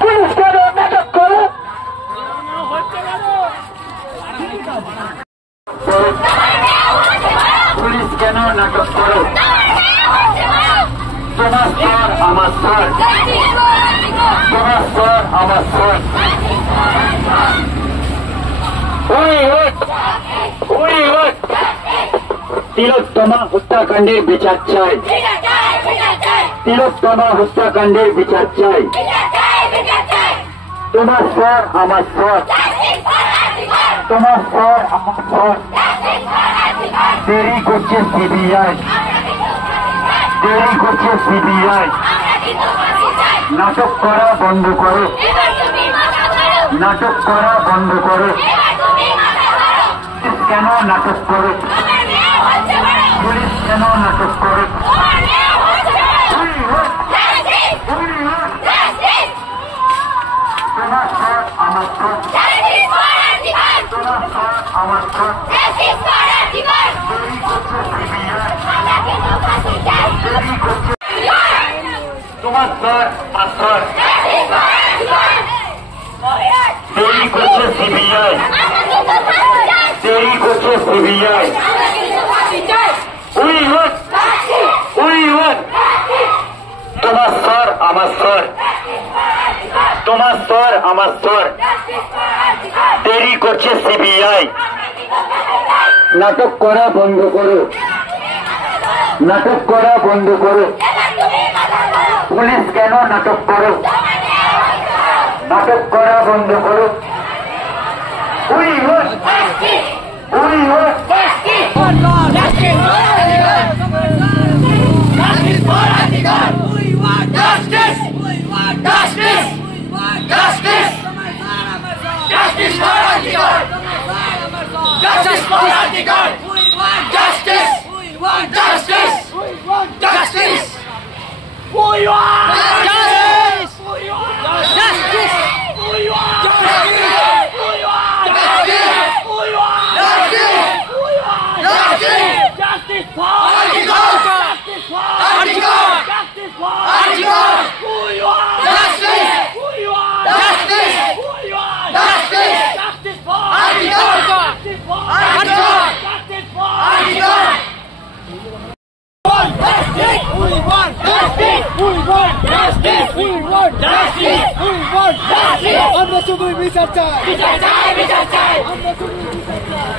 পুলিশ কেন নাটক করে? পুলিশ কেন নাটক করে? তোমার স্বর আমার স্বর, তোমার স্বর আমার স্বর। তিলোত্তমা হত্যাকাণ্ডের বিচার চাই, তিলোত্তমা হত্যাকাণ্ডের বিচার চাই। তোমার স্বর আমার স্বর, তোমার স্বর আমার স্বর। দেরি করছে সিবিআই, দেরি করছে সিবিআই। নাটক করা বন্ধ করো, নাটক করা বন্ধ করো। পুলিশ কেন নাটক করে? পুলিশ কেন নাটক করে? তোমার স্বর আমার স্বর, তোমার স্বর আমার স্বর। দেরি করছে সিবিআই, দেরি করছে। তোমার স্বর আমার স্বর, দেরি করছে সিবিআই, দেরি করছে সিবিআই। তোমার স্বর আমার স্বর, তোমার স্বর আমার স্বর। দেরি করছে সিবিআই। নাটক করা বন্ধ করো, নাটক করা বন্ধ করো। পুলিশ কেন নাটক করো? নাটক করা বন্ধ করো। আমরা শুধু বিচার চাই, বিচার চাই, বিচার চাই। আমরা শুধু বিচার চাই।